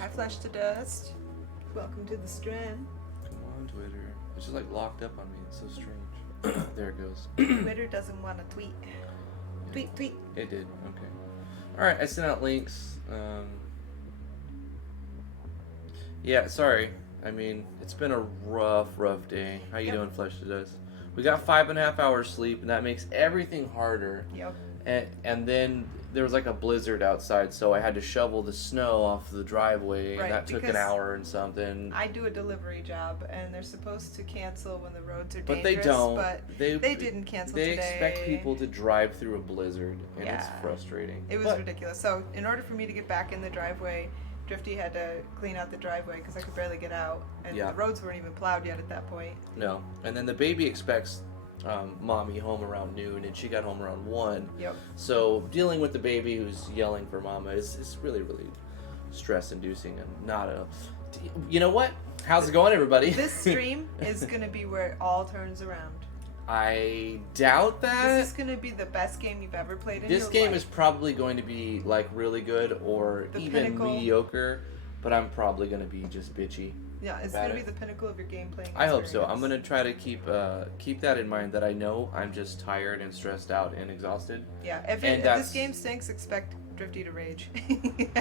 Hi, Flesh to Dust. Welcome to the Strand. Come on, Twitter. It's just like locked up on me. It's so strange. There it goes. Twitter doesn't want to tweet. Tweet. It did. Okay. All right. I sent out links. Yeah. Sorry. I mean, it's been a rough day. How you doing, Flesh to Dust? We got 5.5 hours sleep, and that makes everything harder. Yep. And then there was like a blizzard outside, so I had to shovel the snow off the driveway, and that took an hour and something. I do a delivery job, and they're supposed to cancel when the roads are dangerous. But they don't. But they didn't cancel today. They expect people to drive through a blizzard, and it's frustrating. It was ridiculous. So in order for me to get back in the driveway, Drifty had to clean out the driveway because I could barely get out, and the roads weren't even plowed yet at that point. No, and then the baby expects mommy home around noon, and she got home around 1. Yep. So dealing with the baby who's yelling for mama is really, really stress-inducing and not a... You know what? How's it going, everybody? This stream is going to be where it all turns around. I doubt that. This is going to be the best game you've ever played in your life. This game is probably going to be like really good or even mediocre, but I'm probably going to be just bitchy. Yeah, it's going to be the pinnacle of your game playing experience. I hope so. I'm going to try to keep that in mind, that I know I'm just tired and stressed out and exhausted. Yeah, if this game stinks, expect Drifty to rage.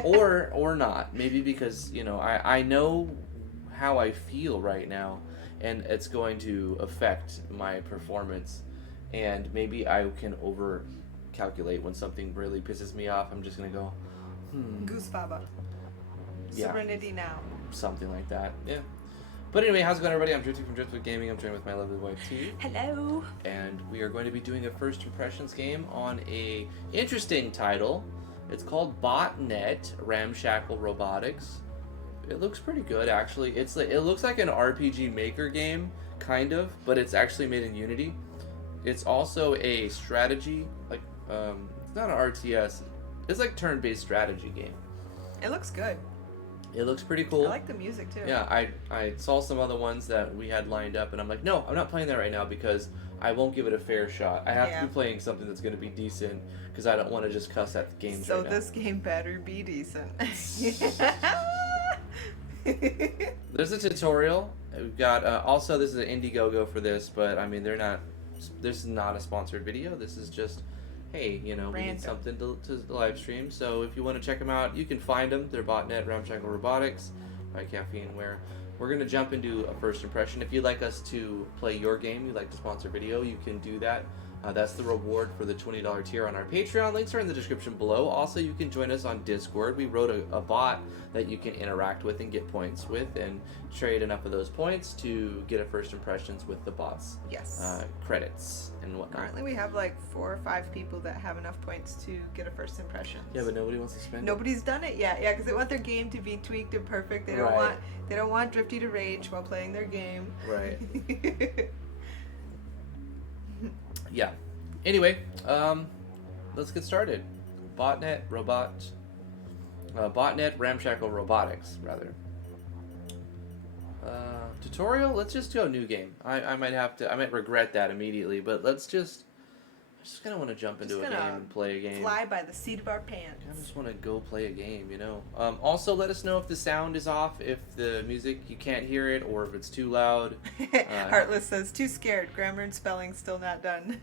or not. Maybe because, I know how I feel right now, and it's going to affect my performance, and maybe I can over-calculate when something really pisses me off. I'm just going to go, Goose Baba. Serenity now. Something like that, yeah. But anyway, how's it going, everybody? I'm Drifty from Driftwood Gaming. I'm joined with my lovely wife, T. Hello. And we are going to be doing a first impressions game on a interesting title. It's called Botnet Ramshackle Robotics. It looks pretty good, actually. It looks like an RPG Maker game, kind of, but it's actually made in Unity. It's also a strategy, it's not an RTS. It's like turn-based strategy game. It looks good. It looks pretty cool. I like the music too. Yeah, I saw some other ones that we had lined up, and I'm like, no, I'm not playing that right now because I won't give it a fair shot. I have to be playing something that's going to be decent because I don't want to just cuss at the games right now. So this game better be decent. There's a tutorial. We've got also, this is an Indiegogo for this, but I mean this is not a sponsored video. This is just, hey, we need something to live stream. So if you want to check them out, you can find them. They're Botnet Ramshackle Robotics by Caffeine, where we're going to jump into a first impression. If you'd like us to play your game, you'd like to sponsor video, you can do that. That's the reward for the $20 tier on our Patreon. Links are in the description below. Also, you can join us on Discord. We wrote a bot that you can interact with and get points with, and trade enough of those points to get a first impressions with the bot's credits and whatnot. Currently, we have like 4 or 5 people that have enough points to get a first impression. Yeah, but nobody wants to spend. Nobody's done it yet. Yeah, because they want their game to be tweaked and perfect. They don't want Drifty to rage while playing their game. Right. Yeah. Anyway, let's get started. Botnet Ramshackle Robotics, rather. Tutorial. Let's just go new game. I might regret that immediately, but I just kind of want to jump into a game and play a game. Fly by the seat of our pants. I just want to go play a game, Also, let us know if the sound is off, if the music, you can't hear it, or if it's too loud. Heartless says, too scared. Grammar and spelling still not done.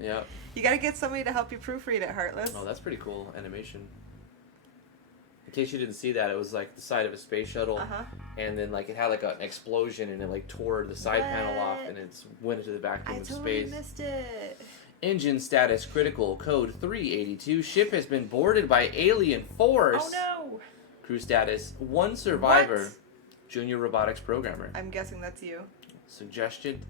Yeah. You got to get somebody to help you proofread it, Heartless. Oh, that's pretty cool animation. In case you didn't see that, it was like the side of a space shuttle, and then it had like an explosion, and it tore the side panel off, and it went into the vacuum of space. I totally missed it. Engine status critical. Code 382. Ship has been boarded by alien force. Oh no. Crew status 1 survivor. What? Junior robotics programmer. I'm guessing that's you. Suggested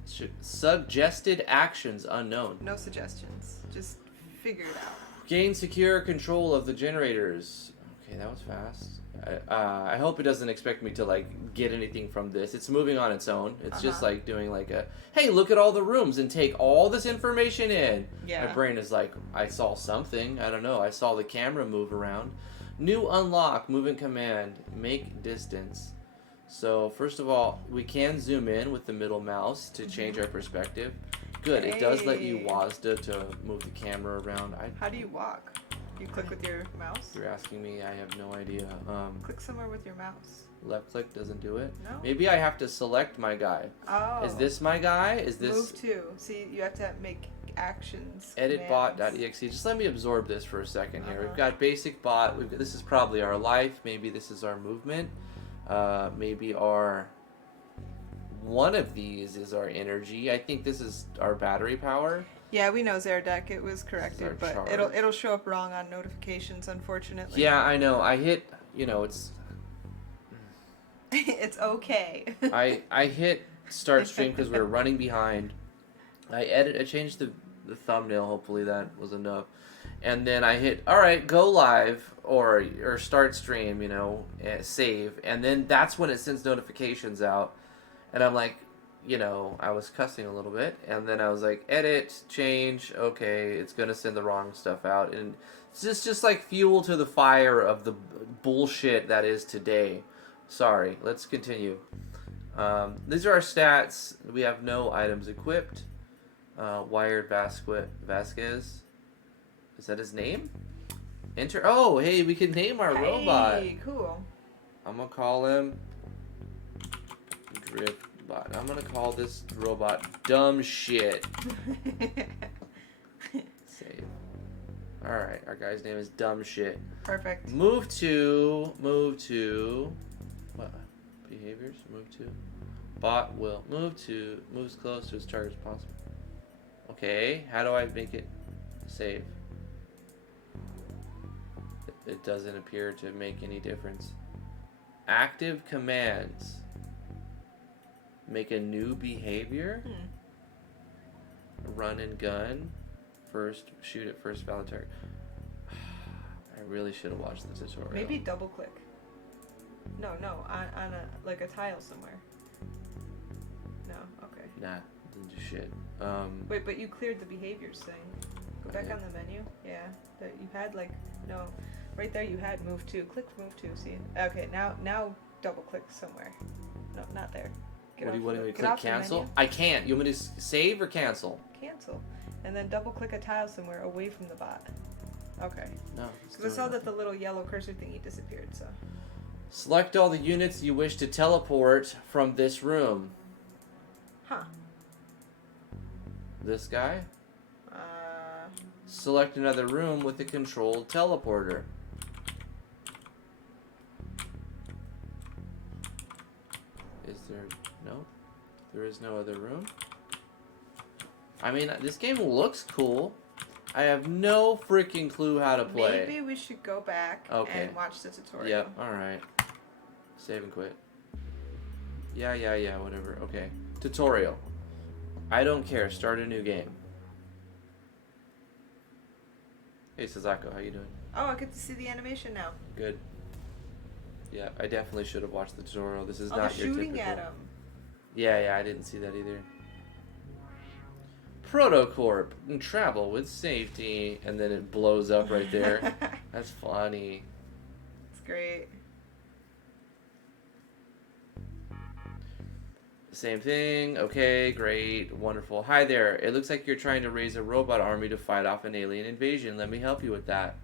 actions unknown. No suggestions. Just figure it out. Gain secure control of the generators. Okay, that was fast. I hope it doesn't expect me to get anything from this. It's moving on its own. It's just doing a, hey, look at all the rooms and take all this information in. Yeah. My brain is like, I saw something. I don't know. I saw the camera move around. New unlock, moving command, make distance. So first of all, we can zoom in with the middle mouse to change our perspective. Good. It does let you WASD to move the camera around. How do you walk? You click with your mouse? You're asking me. I have no idea. Click somewhere with your mouse. Left click doesn't do it? No. Maybe I have to select my guy. Oh. Is this my guy? Is this... Move to. See, you have to make actions. Edit bot.exe. Just let me absorb this for a second here. We've got basic bot. This is probably our life. Maybe this is our movement. Maybe our... One of these is our energy. I think this is our battery power. Yeah, we know Zerdek. It was corrected, but charge. it'll show up wrong on notifications, unfortunately. Yeah, I know. I hit... You know, it's... It's okay. I hit start stream because we were running behind. I changed the thumbnail. Hopefully that was enough. And then I hit, all right, go live or start stream, you know, save. And then that's when it sends notifications out. And I'm like, you know, I was cussing a little bit. And then I was like, edit, change, okay, it's going to send the wrong stuff out. And it's just like fuel to the fire of the bullshit that is today. Sorry, let's continue. These are our stats. We have no items equipped. Wired Vasquez. Is that his name? Enter. Oh, hey, we can name our robot. Hey, cool. I'm going to call him Driftbot. I'm going to call this robot Dumb Shit. Save. Alright, our guy's name is Dumb Shit. Perfect. Move to... What? Behaviors? Move to... Bot will moves close to its target as possible. Okay, how do I make it save? It doesn't appear to make any difference. Active commands. Make a new behavior. Run and gun. First, shoot at first valid target. I really should have watched the tutorial. Maybe double click. No, on a tile somewhere. No, okay. Nah, didn't do shit. Wait, but you cleared the behaviors thing. Go back on the menu. Yeah, that you had right there you had move to. Click move to. See? Okay, now double click somewhere. No, not there. What do you want me to click? Cancel? I can't. You want me to save or cancel? Cancel, and then double click a tile somewhere away from the bot. Okay. No. Because I saw that the little yellow cursor thingy disappeared. So. Select all the units you wish to teleport from this room. Huh. This guy? Select another room with a controlled teleporter. Is there... No? There is no other room? I mean, this game looks cool. I have no freaking clue how to play. Maybe we should go back and watch the tutorial. Yep, alright. Save and quit. Yeah, whatever. Okay. Tutorial. I don't care. Start a new game. Hey, Sazako, how you doing? Oh, I get to see the animation now. Good. Yeah, I definitely should have watched the tutorial. This is not your typical... shooting at him. Yeah, I didn't see that either. Protocorp. Travel with safety. And then it blows up right there. That's funny. It's great. Same thing. Okay, great. Wonderful. Hi there. It looks like you're trying to raise a robot army to fight off an alien invasion. Let me help you with that.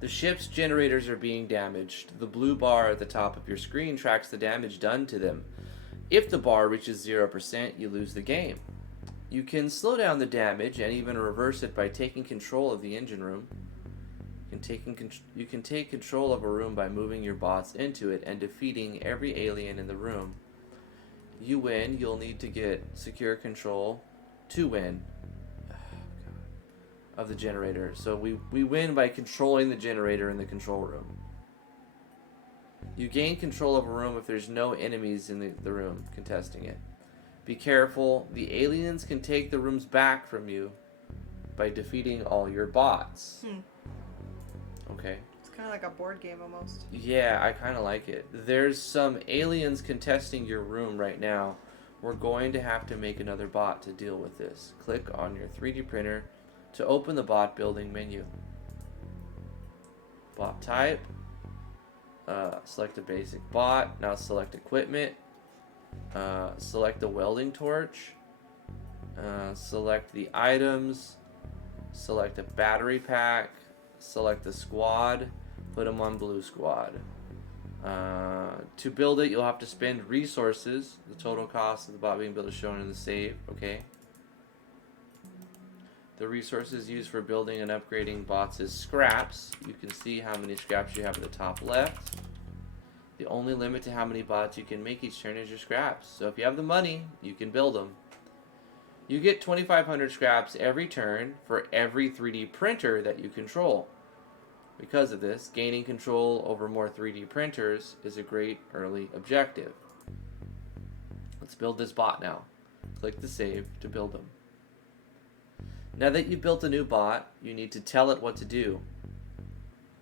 The ship's generators are being damaged. The blue bar at the top of your screen tracks the damage done to them. If the bar reaches 0%, you lose the game. You can slow down the damage and even reverse it by taking control of the engine room. You can take control of a room by moving your bots into it and defeating every alien in the room. You win, you'll need to get secure control to win of the generator. So we win by controlling the generator in the control room. You gain control of a room if there's no enemies in the room contesting it. Be careful, the aliens can take the rooms back from you by defeating all your bots. Okay. It's kind of like a board game almost. Yeah, I kind of like it. There's some aliens contesting your room right now. We're going to have to make another bot to deal with this. Click on your 3D printer to open the bot building menu. Bot type. Select a basic bot. Now select equipment. Select the welding torch. Select the items. select a battery pack, select the squad, put them on blue squad. To build it, you'll have to spend resources. The total cost of the bot being built is shown in the save. Okay. The resources used for building and upgrading bots is scraps. You can see how many scraps you have at the top left. The only limit to how many bots you can make each turn is your scraps. So if you have the money, you can build them. You get 2,500 scraps every turn for every 3D printer that you control. Because of this, gaining control over more 3D printers is a great early objective. Let's build this bot now. Click the save to build them. Now that you've built a new bot, you need to tell it what to do.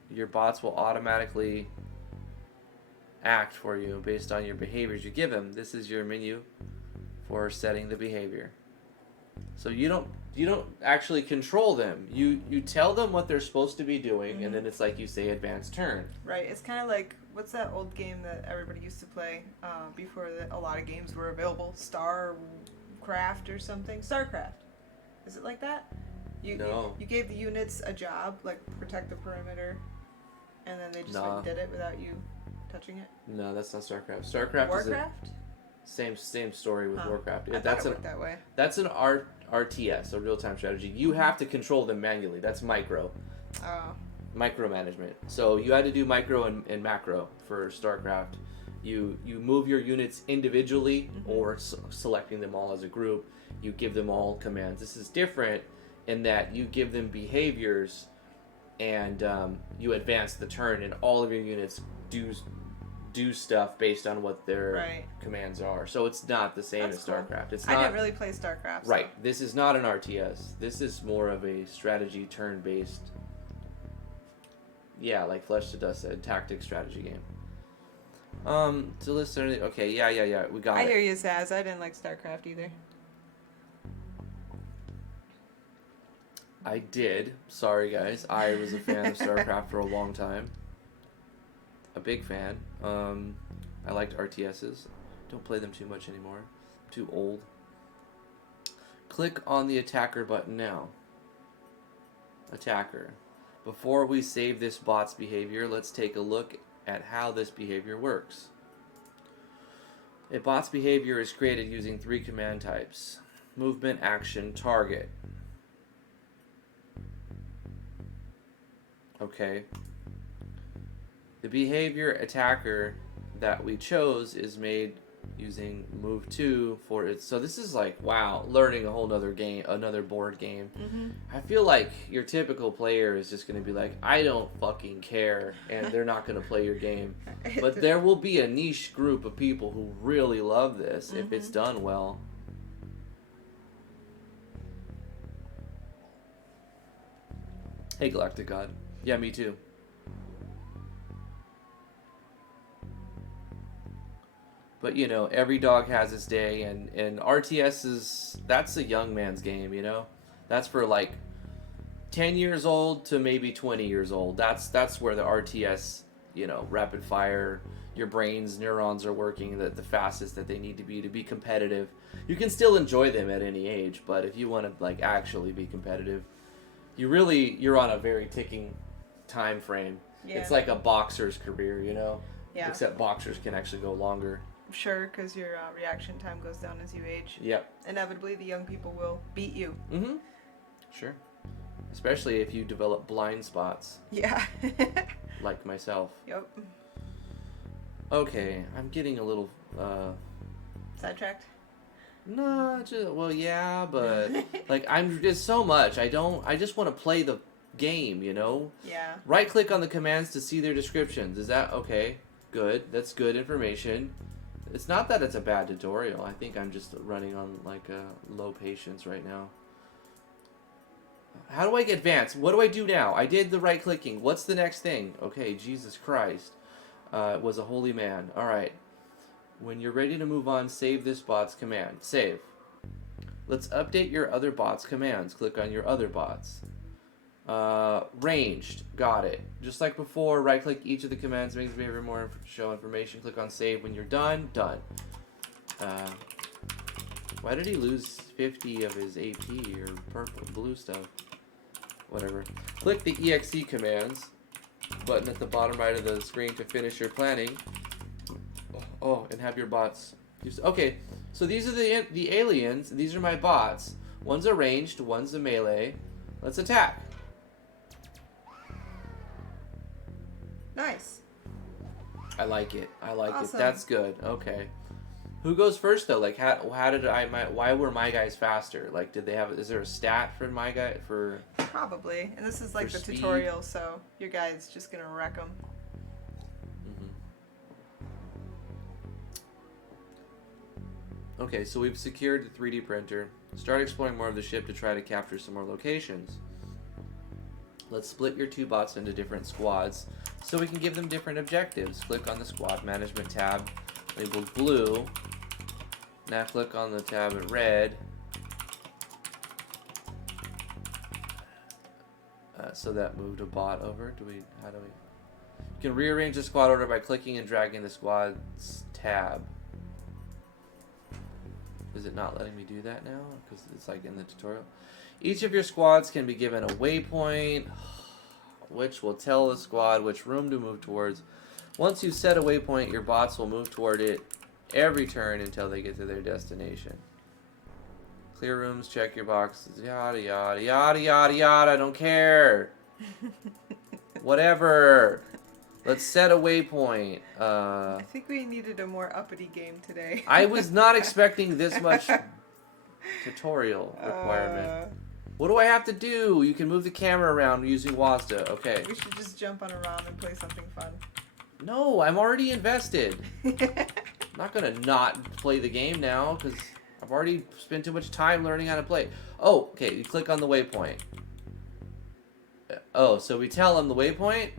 Your bots will automatically act for you based on your behaviors you give them. This is your menu for setting the behavior. So you don't actually control them. You tell them what they're supposed to be doing, and then it's like you say advanced turn. Right. It's kind of like, what's that old game that everybody used to play before a lot of games were available? StarCraft or something? StarCraft. Is it like that? No. You gave the units a job, like protect the perimeter, and then they just went and did it without you touching it? No, that's not StarCraft. StarCraft Warcraft? is same story with Warcraft. I thought it worked that way. That's an RTS, a real-time strategy. You have to control them manually. That's micro. Oh. Micromanagement. So you had to do micro and macro for StarCraft. You move your units individually or selecting them all as a group. You give them all commands. This is different in that you give them behaviors and you advance the turn, and all of your units do stuff based on what their commands are. So it's not the same as StarCraft. It's not, I didn't really play StarCraft. So. Right. This is not an RTS. This is more of a strategy turn-based, like Flesh to Dust said, tactic strategy game. To listen. Okay, yeah. We got it. I hear you, Zaz. I didn't like StarCraft either. I did. Sorry, guys. I was a fan of StarCraft for a long time. A big fan. I liked RTSs. Don't play them too much anymore. Too old. Click on the attacker button now. Attacker. Before we save this bot's behavior, let's take a look at how this behavior works. A bot's behavior is created using 3 command types: movement, action, target. Okay. The behavior attacker that we chose is made using move 2 for it. So this is like, wow, learning a whole nother game, another board game. I feel like your typical player is just going to be like, I don't fucking care, and they're not going to play your game. But there will be a niche group of people who really love this if it's done well. Hey, Galactic God. Yeah, me too. But, you know, every dog has its day, and RTS that's a young man's game, you know? That's for, like, 10 years old to maybe 20 years old. That's where the RTS, you know, rapid fire, your brain's neurons are working the fastest that they need to be competitive. You can still enjoy them at any age, but if you want to, like, actually be competitive, you're on a very ticking time frame. Yeah. It's like a boxer's career, you know? Yeah. Except boxers can actually go longer. Sure, because your reaction time goes down as you age. Yep. Inevitably, the young people will beat you. Sure. Especially if you develop blind spots. Yeah. Like myself. Yep. Okay, I'm getting a little... sidetracked? No, well, yeah, but... like, I'm just so much. I just want to play the game, you know? Yeah. Right-click on the commands to see their descriptions. Is that okay? Good. That's good information. It's not that it's a bad tutorial. I think I'm just running on like a low patience right now. How do I advance? What do I do now? I did the right clicking. What's the next thing? Okay, Jesus Christ. Was a holy man. Alright. When you're ready to move on, save this bot's command. Save. Let's update your other bot's commands. Click on your other bots. Ranged. Got it. Just like before, right click each of the commands, makes the behavior more show information. Click on save when you're done. Done. Why did he lose 50 of his AP or purple blue stuff? whatever. Click the EXE commands button at the bottom right of the screen to finish your planning. Oh, and have your bots use. Okay, so these are the aliens. These are my bots. One's a ranged, one's a melee. Let's attack. Nice. I like it. I like it. Awesome. That's good. Okay. Who goes first though? Like how did why were my guys faster? Like did they have is there a stat for my guy for Probably. And this is like the speed? tutorial, so your guy's just gonna wreck them. Okay, so we've secured the 3D printer. Start exploring more of the ship to try to capture some more locations. Let's split your two bots into different squads so we can give them different objectives. Click on the squad management tab labeled blue. Now click on the tab at red. So that moved a bot over. How do we? You can rearrange the squad order by clicking and dragging the squad's tab. Is it not letting me do that now? Because it's like in the tutorial. Each of your squads can be given a waypoint, which will tell the squad which room to move towards. Once you set a waypoint, your bots will move toward it every turn until they get to their destination. Clear rooms, check your boxes, yada yada yada yada yada. I don't care. Whatever. Let's set a waypoint. I think we needed a more uppity game today. I was not expecting this much tutorial requirement. What do I have to do? You can move the camera around using WASDA. Okay. We should just jump on a ROM and play something fun. No, I'm already invested. I'm not gonna not play the game now because I've already spent too much time learning how to play. Oh, okay. You click on the waypoint. Oh, so we tell them the waypoint?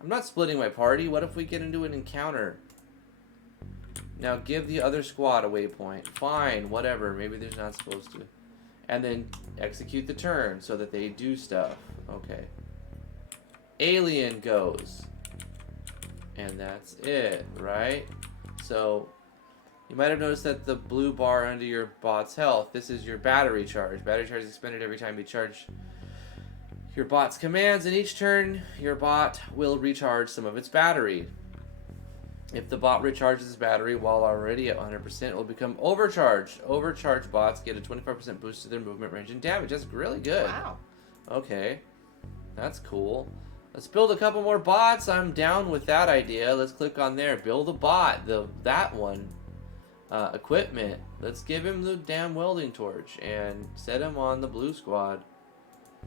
I'm not splitting my party. What if we get into an encounter? Now give the other squad a waypoint. Fine, whatever. Maybe they're not supposed to. And then execute the turn so that they do stuff. Okay. Alien goes. And that's it, right? So you might have noticed that the blue bar under your bot's health, this is your battery charge. Battery charge is expended every time you charge your bot's commands, and each turn your bot will recharge some of its battery. If the bot recharges its battery while already at 100%, it will become overcharged. Overcharged bots get a 25% boost to their movement range and damage. That's really good. Wow. Okay. That's cool. Let's build a couple more bots. I'm down with that idea. Let's click on there. Build a bot. That one. Equipment. Let's give him the damn welding torch and set him on the blue squad.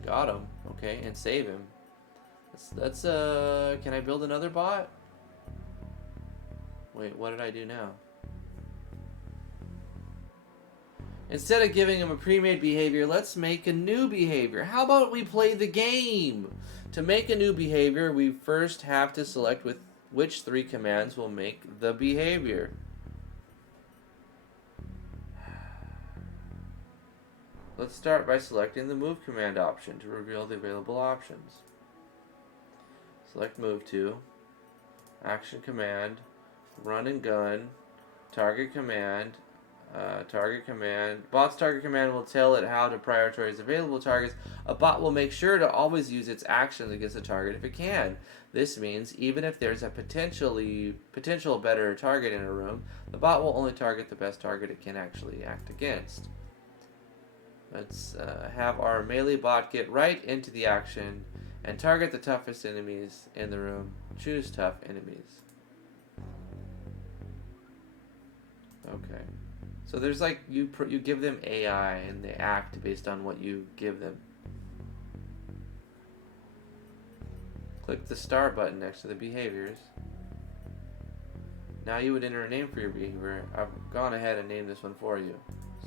Got him. Okay, and save him. Let's can I build another bot? Wait, what did I do now? Instead of giving him a pre-made behavior, let's make a new behavior. How about we play the game? To make a new behavior, we first have to select which 3 commands will make the behavior. Let's start by selecting the move command option to reveal the available options. Select move to, action command, run and gun, target command, Bot's target command will tell it how to prioritize available targets. A bot will make sure to always use its actions against a target if it can. This means even if there's a potential better target in a room, the bot will only target the best target it can actually act against. Let's have our melee bot get right into the action and target the toughest enemies in the room. Choose tough enemies. Okay. So there's like, you give them AI and they act based on what you give them. Click the star button next to the behaviors. Now you would enter a name for your behavior. I've gone ahead and named this one for you.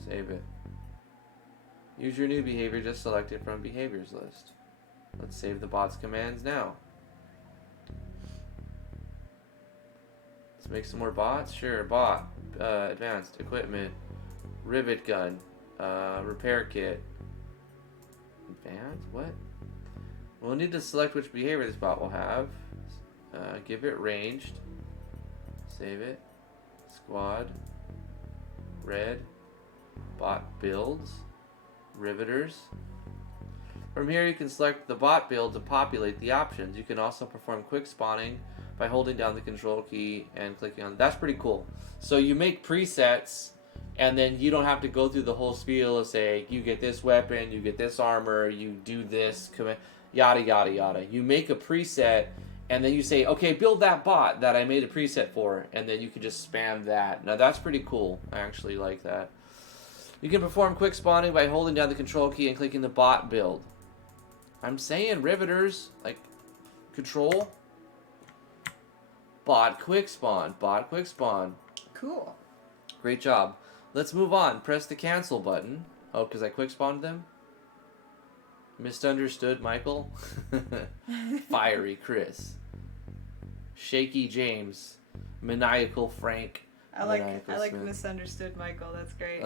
Save it. Use your new behavior just selected from behaviors list. Let's save the bot's commands now. Let's make some more bots. Sure, bot. Advanced equipment, rivet gun, repair kit. Advanced? What? We'll need to select which behavior this bot will have. Give it ranged. Save it. Squad. Red. Bot builds. Riveters. From here, you can select the bot build to populate the options. You can also perform quick spawning by holding down the control key and clicking on. That's pretty cool. So you make presets, and then you don't have to go through the whole spiel of say you get this weapon, you get this armor, you do this command, yada yada yada. You make a preset, and then you say, okay, build that bot that I made a preset for, and then you can just spam that. Now that's pretty cool. I actually like that. You can perform quick spawning by holding down the control key and clicking the bot build. I'm saying riveters, like control, bot quick spawn, bot quick spawn. Cool. Great job. Let's move on. Press the cancel button. Oh, because I quick spawned them? Misunderstood Michael? Fiery Chris. Shaky James. Maniacal Frank. I like misunderstood Michael. That's great.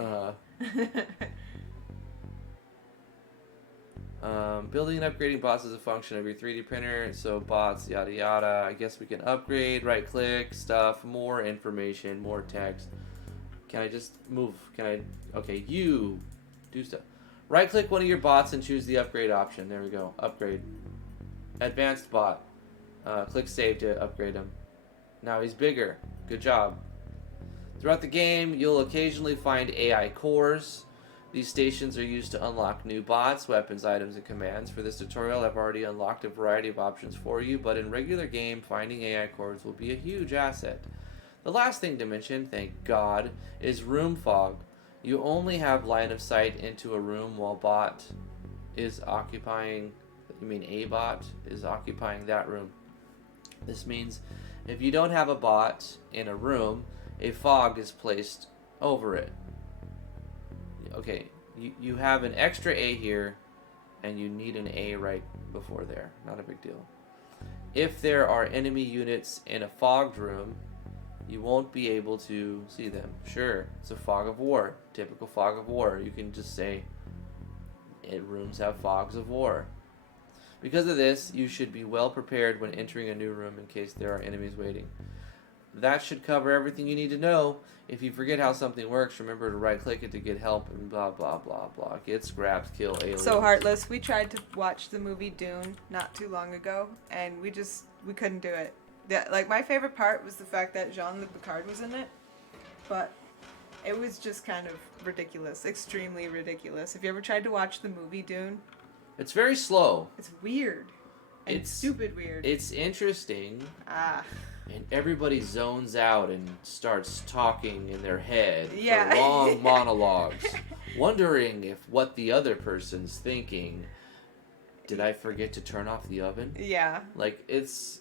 Building and upgrading bots is a function of your 3D printer, so bots, yada yada. I guess we can upgrade, right click, stuff, more information, more text. Can I just move? Okay, you do stuff. Right click one of your bots and choose the upgrade option. There we go, upgrade. Advanced bot. Click save to upgrade him. Now he's bigger. Good job. Throughout the game, you'll occasionally find AI cores. These stations are used to unlock new bots, weapons, items, and commands. For this tutorial, I've already unlocked a variety of options for you, but in regular game, finding AI cores will be a huge asset. The last thing to mention, thank God, is room fog. You only have line of sight into a room while a bot is occupying that room. This means if you don't have a bot in a room, a fog is placed over it. Okay, you have an extra A here, and you need an A right before there. Not a big deal. If there are enemy units in a fogged room, you won't be able to see them. Sure, it's a fog of war. Typical fog of war. You can just say, rooms have fogs of war. Because of this, you should be well prepared when entering a new room in case there are enemies waiting. That should cover everything you need to know. If you forget how something works, remember to right-click it to get help and blah, blah, blah, blah. Get scraps, kill aliens. So heartless. We tried to watch the movie Dune not too long ago, and we couldn't do it. My favorite part was the fact that Jean-Luc Picard was in it, but it was just kind of ridiculous. Extremely ridiculous. Have you ever tried to watch the movie Dune? It's very slow. It's weird. And it's stupid weird. It's interesting. And everybody zones out and starts talking in their head for long monologues, wondering if what the other person's thinking. Did I forget to turn off the oven? Yeah. It's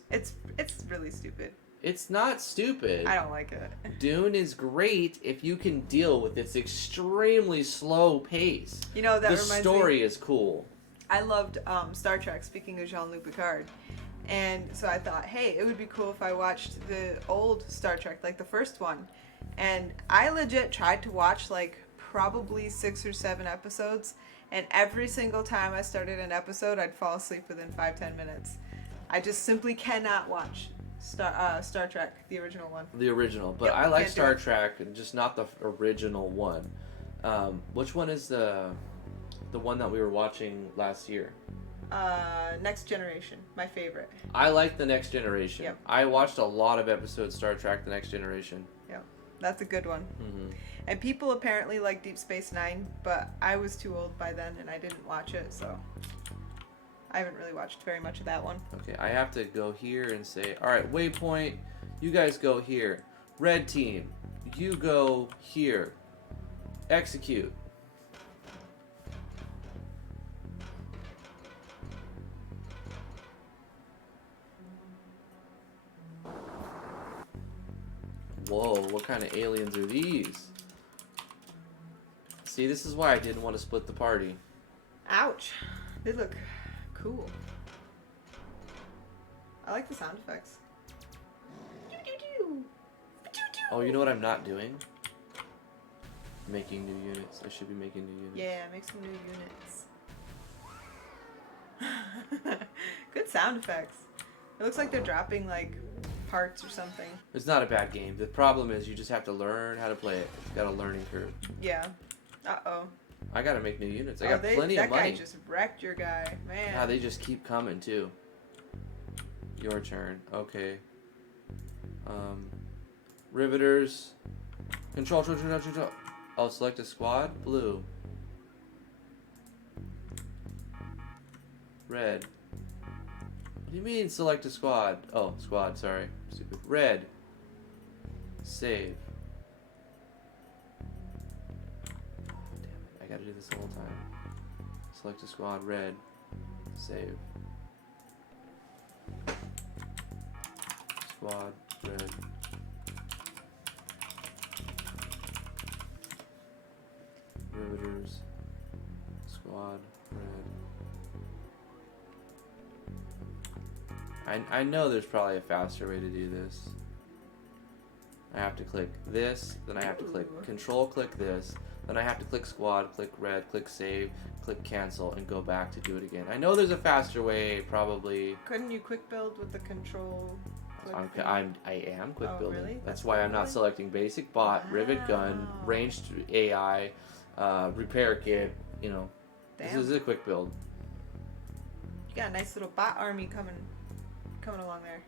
really stupid. It's not stupid. I don't like it. Dune is great if you can deal with its extremely slow pace. You know, that the reminds story me, is cool. I loved Star Trek, speaking of Jean-Luc Picard. And so I thought, hey, it would be cool if I watched the old Star Trek, like the first one. And I legit tried to watch probably 6 or 7 episodes. And every single time I started an episode, I'd fall asleep within 5-10 minutes. I just simply cannot watch Star Trek, the original one. The original. But I like Star Trek, just not the original one. Which one is the one that we were watching last year? Next Generation, my favorite. I like The Next Generation. Yep. I watched a lot of episodes Star Trek The Next Generation. Yep, that's a good one. Mm-hmm. And people apparently like Deep Space Nine, but I was too old by then and I didn't watch it, so I haven't really watched very much of that one. Okay, I have to go here and say, alright, Waypoint, you guys go here. Red team, you go here. Execute. Whoa, what kind of aliens are these? See, this is why I didn't want to split the party. Ouch. They look cool. I like the sound effects. Oh, you know what I'm not doing? Making new units. I should be making new units. Yeah, make some new units. Good sound effects. It looks like they're dropping parts or something. It's not a bad game. The problem is you just have to learn how to play it. It's got a learning curve. Yeah. Uh-oh. I gotta make new units. I Oh, got plenty of money. That guy just wrecked your guy, man. Yeah, they just keep coming too. Your turn. Okay. Riveters. Control. Oh, select a squad. Blue. Red. What do you mean select a squad? Oh, squad, sorry. Stupid. Red. Save. Oh, damn it. I gotta do this the whole time. Select a squad. Red. Save. Squad. Red. Riveters. Squad. Red. I know there's probably a faster way to do this. I have to click this, then I have to click control, click this, then I have to click squad, click red, click save, click cancel, and go back to do it again. I know there's a faster way, probably. Couldn't you quick build with the control? I am quick building. Really? That's why I'm not selecting basic bot, rivet gun, ranged AI, repair kit. You know, Damn. This is a quick build. You got a nice little bot army coming along there.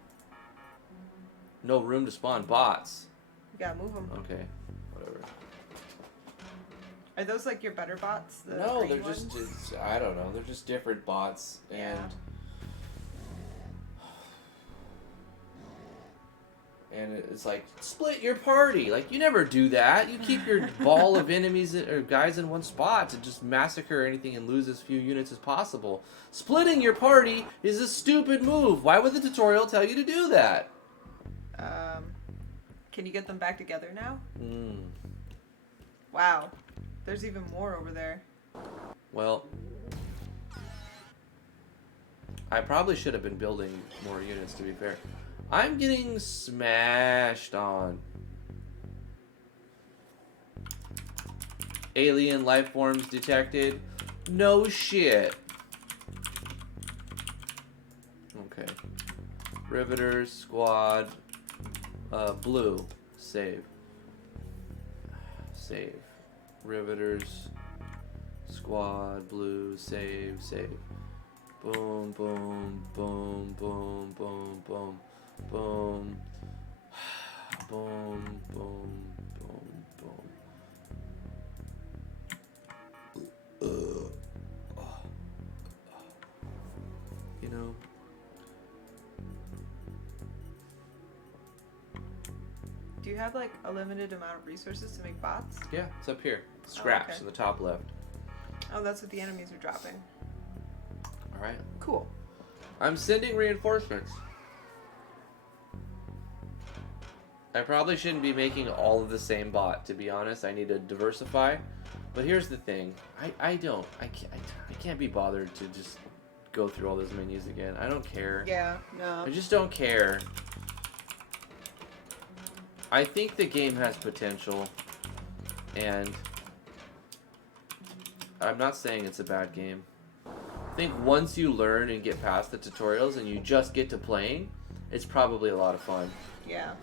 No room to spawn bots. You gotta move them. Okay, whatever. Are those like your better bots? The No, they're ones? just, I don't know, they're just different bots, and it's like, split your party. Like, you never do that. You keep your ball of enemies or guys in one spot to just massacre anything and lose as few units as possible. Splitting your party is a stupid move. Why would the tutorial tell you to do that? Can you get them back together now? Hmm. Wow. There's even more over there. Well, I probably should have been building more units, to be fair. I'm getting smashed on. Alien life forms detected. No shit. Okay. Riveters, squad, blue, save. Save. Riveters, squad, blue, save, save. Boom, boom, boom, boom, boom, boom. Boom. Boom, boom, boom, boom. You know. Do you have like a limited amount of resources to make bots? Yeah, it's up here. Scraps okay. in the top left. Oh, that's what the enemies are dropping. Alright. Cool. I'm sending reinforcements. I probably shouldn't be making all of the same bot, to be honest. I need to diversify. But here's the thing. I can't be bothered to just go through all those menus again. I don't care. Yeah, no. I just don't care. I think the game has potential, and I'm not saying it's a bad game. I think once you learn and get past the tutorials and you just get to playing, it's probably a lot of fun. Yeah.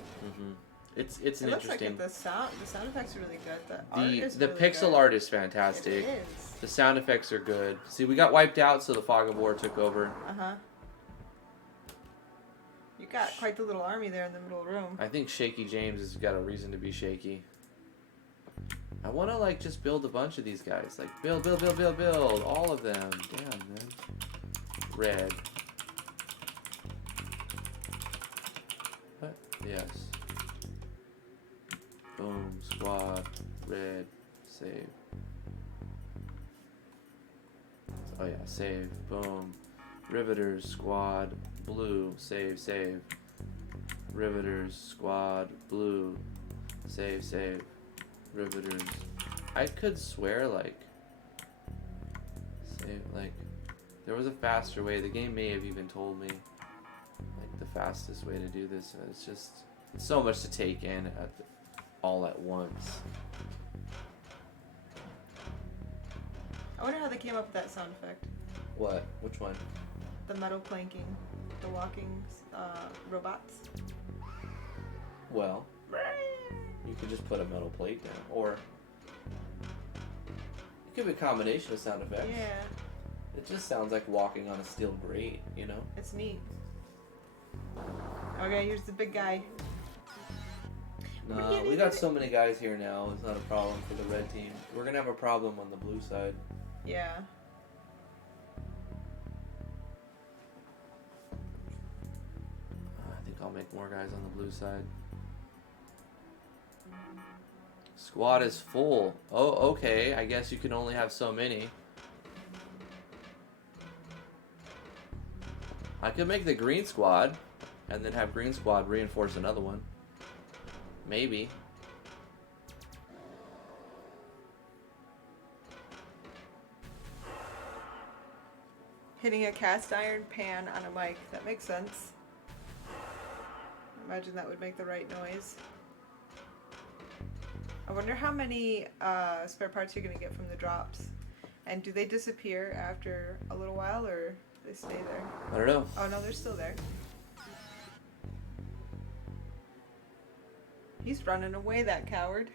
It's an It looks interesting. like the sound effects are really good. The art is the really pixel good. art is fantastic. It is. The sound effects are good. See, we got wiped out, so the fog of war took over. You got quite the little army there in the middle of the room. I think Shaky James has got a reason to be shaky. I want to like just build a bunch of these guys. Like build, all of them. Damn, man. Red. What? Yes. Boom. Squad. Red. Save. Oh yeah, save. Boom. Riveters. Squad. Blue. Save. Save. Riveters. Squad. Blue. Save. Save. Riveters. I could swear like there was a faster way. The game may have even told me like the fastest way to do this. It's just so much to take in all at once. I wonder how they came up with that sound effect. What? Which one? The metal planking, the walking robots. Well, you could just put a metal plate down, or It could be a combination of sound effects. Yeah. It just sounds like walking on a steel grate, you know? It's neat. Okay, here's the big guy. No, we got so many guys here now. It's not a problem for the red team. We're gonna have a problem on the blue side. Yeah. I think I'll make more guys on the blue side. Squad is full. Oh, okay. I guess you can only have so many. I could make the green squad and then have green squad reinforce another one. Maybe. Hitting a cast iron pan on a mic. That makes sense. Imagine that would make the right noise. I wonder how many spare parts you're going to get from the drops. And do they disappear after a little while, or do they stay there? I don't know. Oh no, they're still there. He's running away, that coward.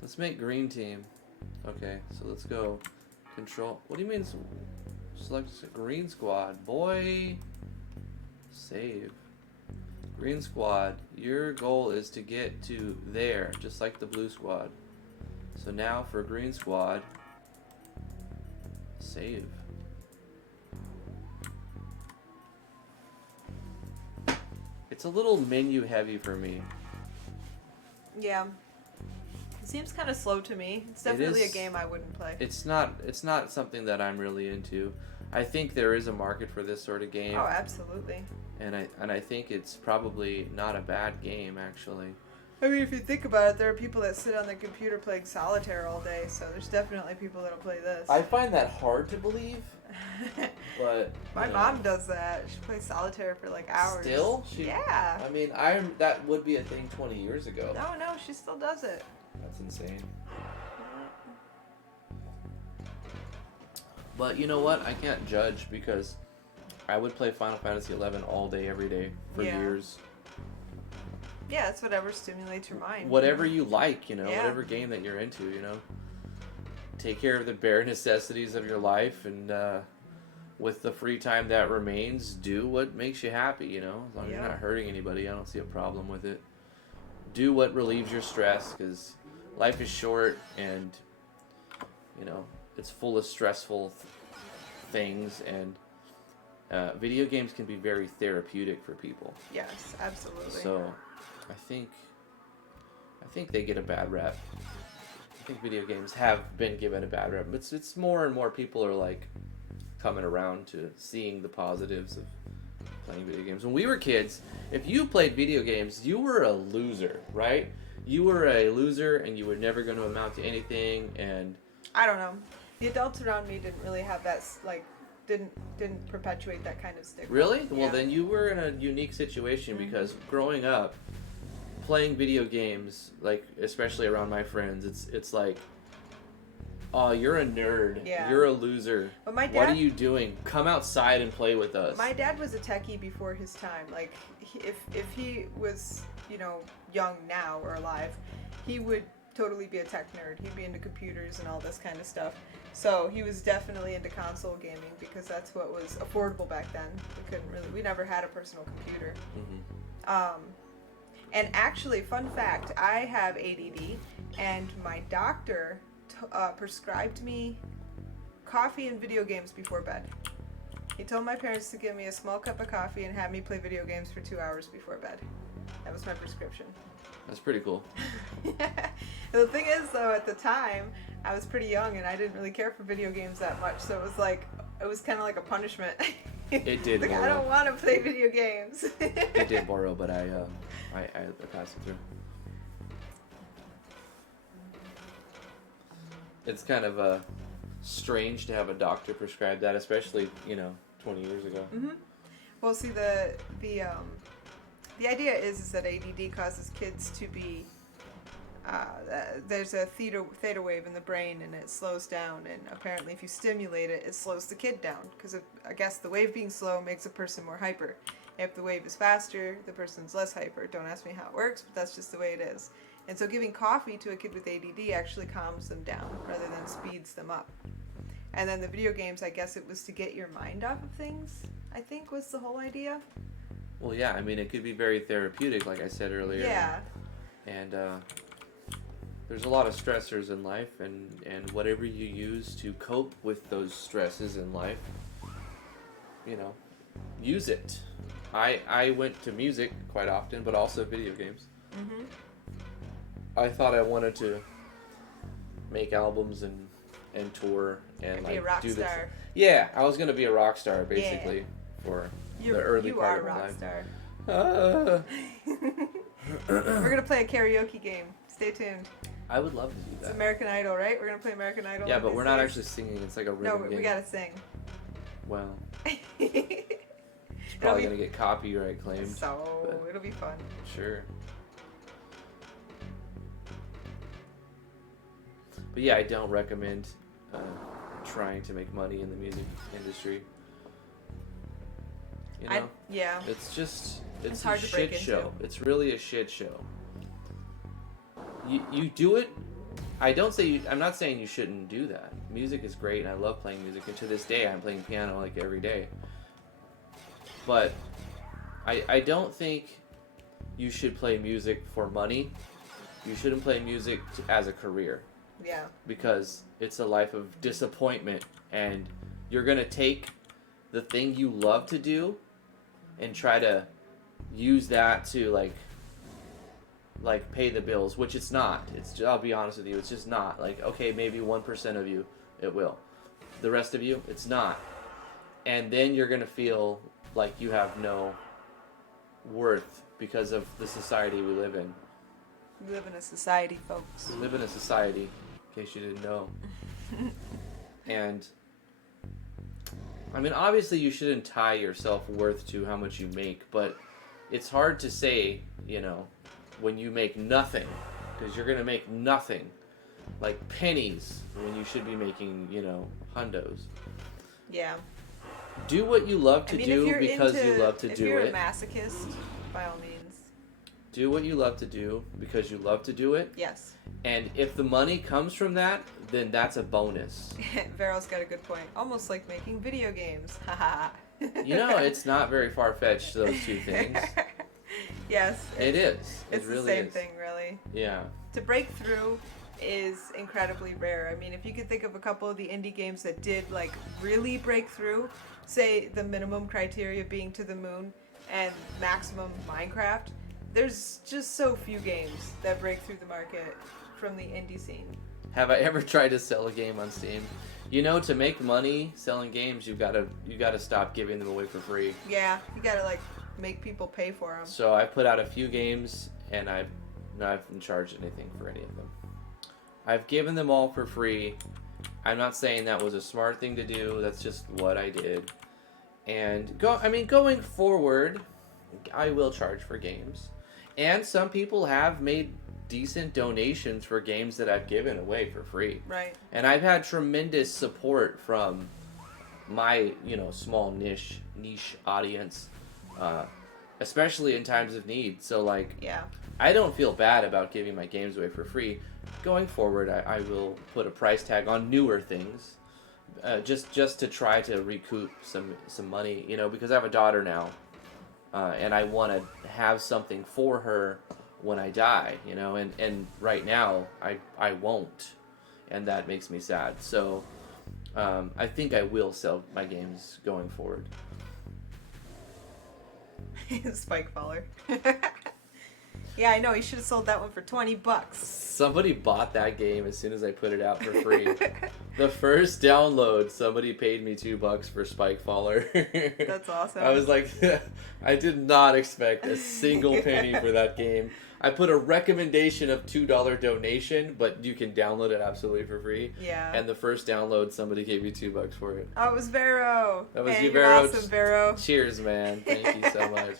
Let's make green team. Okay, so let's go. Control. What do you mean? Select green squad. Boy. Save. Green squad. Your goal is to get to there, just like the blue squad. So now for green squad. Save. It's a little menu heavy for me. Yeah. It seems kind of slow to me. It's definitely a game I wouldn't play. It's not something that I'm really into. I think there is a market for this sort of game. Oh, absolutely. And I think it's probably not a bad game, actually. I mean, if you think about it, there are people that sit on the computer playing solitaire all day, so there's definitely people that'll play this. I find that hard to believe, but My mom does that. She plays solitaire for like hours. Still? Yeah. I mean, that would be a thing 20 years ago. No, she still does it. That's insane. But you know what? I can't judge because I would play Final Fantasy 11 all day, every day for years. Yeah, it's whatever stimulates your mind. Whatever you like, Yeah. whatever game that you're into, Take care of the bare necessities of your life, and with the free time that remains, do what makes you happy, As long as you're not hurting anybody, I don't see a problem with it. Do what relieves your stress, because life is short, and, it's full of stressful things, and video games can be very therapeutic for people. Yes, absolutely. So, I think they get a bad rep. I think video games have been given a bad rep. It's more and more people are like coming around to seeing the positives of playing video games. When we were kids, if you played video games, you were a loser, right? You were a loser, and you were never going to amount to anything. And I don't know. The adults around me didn't really have that, didn't perpetuate that kind of stigma. Really? Yeah. Well, then you were in a unique situation because growing up, playing video games, like especially around my friends, it's like, oh, you're a nerd. Yeah. You're a loser. But my dad, what are you doing? Come outside and play with us. My dad was a techie before his time. Like, if he was, young now or alive, he would totally be a tech nerd. He'd be into computers and all this kind of stuff. So he was definitely into console gaming because that's what was affordable back then. We never had a personal computer. Mm-hmm. And actually, fun fact, I have ADD, and my doctor prescribed me coffee and video games before bed. He told my parents to give me a small cup of coffee and have me play video games for 2 hours before bed. That was my prescription. That's pretty cool. The thing is, though, at the time, I was pretty young and I didn't really care for video games that much, so it was kind of like a punishment. It did. I don't want to play video games. It did borrow, but I passed it through. It's kind of strange to have a doctor prescribe that, especially 20 years ago. Mm-hmm. Well, see, the idea is that ADD causes kids to be there's a theta wave in the brain, and it slows down, and apparently if you stimulate it, it slows the kid down, because I guess the wave being slow makes a person more hyper. If the wave is faster, the person's less hyper. Don't ask me how it works, but that's just the way it is. And so giving coffee to a kid with ADD actually calms them down rather than speeds them up. And then the video games, I guess it was to get your mind off of things, I think was the whole idea. Well, yeah, I mean, it could be very therapeutic, like I said earlier. Yeah. And there's a lot of stressors in life, and whatever you use to cope with those stresses in life, you know, use it. I went to music quite often, but also video games. Mm-hmm. I thought I wanted to make albums and tour and be a rock do this. star. Yeah, I was gonna be a rock star basically for the early part of my life. You are a rock star. We're gonna play a karaoke game. Stay tuned. I would love to do that. It's American Idol, right? We're gonna play American Idol. Yeah, but we're not actually singing. It's like a rhythm game. We gotta sing. Well, it's probably gonna get copyright claimed. So it'll be fun. Sure. But yeah, I don't recommend trying to make money in the music industry. You know? Yeah. It's just, it's hard a to break shit show. into. It's really a shit show. You do it. I'm not saying you shouldn't do that. Music is great and I love playing music, and to this day I'm playing piano like every day. But I don't think you should play music for money. You shouldn't play music as a career. Yeah. Because it's a life of disappointment, and you're gonna take the thing you love to do and try to use that to like pay the bills, which it's not. I'll be honest with you, it's just not. Like, okay, maybe 1% of you it will. The rest of you, it's not. And then you're gonna feel like you have no worth because of the society we live in. We live in a society, folks. We live in a society, in case you didn't know. And I mean, obviously you shouldn't tie your self-worth to how much you make, but it's hard to say, you know, when you make nothing, because you're gonna make nothing, like pennies, when you should be making, you know, hundos. Yeah. Do what you love to do because you love to do it. If you're a masochist, by all means. Do what you love to do because you love to do it. Yes. And if the money comes from that, then that's a bonus. Vero's got a good point. Almost like making video games. Haha. You know, it's not very far-fetched, those two things. Yes. It is. It's really the same is. thing, really. Yeah. To break through is incredibly rare. I mean, if you could think of a couple of the indie games that did, like, really break through, say the minimum criteria being To the Moon and maximum Minecraft, there's just so few games that break through the market from the indie scene. Have I ever tried to sell a game on Steam? You know, to make money selling games, you gotta stop giving them away for free. Yeah, you gotta, like, make people pay for them. So I put out a few games, and I haven't charged anything for any of them. I've given them all for free. I'm not saying that was a smart thing to do. That's just what I did. And going forward, I will charge for games. And some people have made decent donations for games that I've given away for free. Right. And I've had tremendous support from my, you know, small niche audience, especially in times of need. So, like, yeah. I don't feel bad about giving my games away for free. Going forward, I will put a price tag on newer things, just to try to recoup some money, you know, because I have a daughter now, and I want to have something for her when I die, you know, and right now I won't, and that makes me sad. So I think I will sell my games going forward. Spike Faller. Yeah, I know. You should have sold that one for $20. Somebody bought that game as soon as I put it out for free. The first download, somebody paid me $2 for Spike Faller. That's awesome. I was like, I did not expect a single penny for that game. I put a recommendation of $2 donation, but you can download it absolutely for free. Yeah. And the first download, somebody gave me $2 for it. Oh, it was Vero. That was man, you, you're Vero. awesome, Vero. Cheers, man. Thank you so much.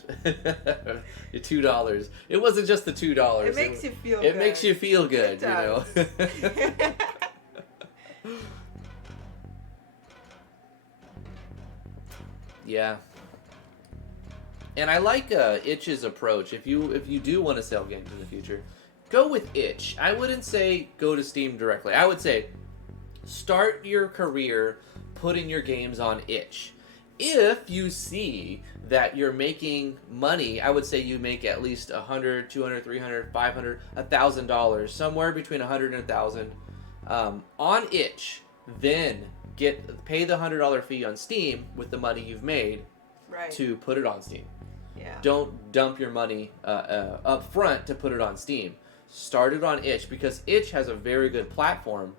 Your $2. It wasn't just the $2. It makes you feel good. It makes you feel good, It you know. Yeah. And I like Itch's approach. If you do want to sell games in the future, go with itch. I wouldn't say go to Steam directly. I would say start your career putting your games on itch. If you see that you're making money, I would say you make at least $100, $200, $300, $500, $1,000, somewhere between $100 and $1,000 on itch. Then pay the $100 fee on Steam with the money you've made to put it on Steam. Yeah. Don't dump your money up front to put it on Steam. Start it on itch, because itch has a very good platform.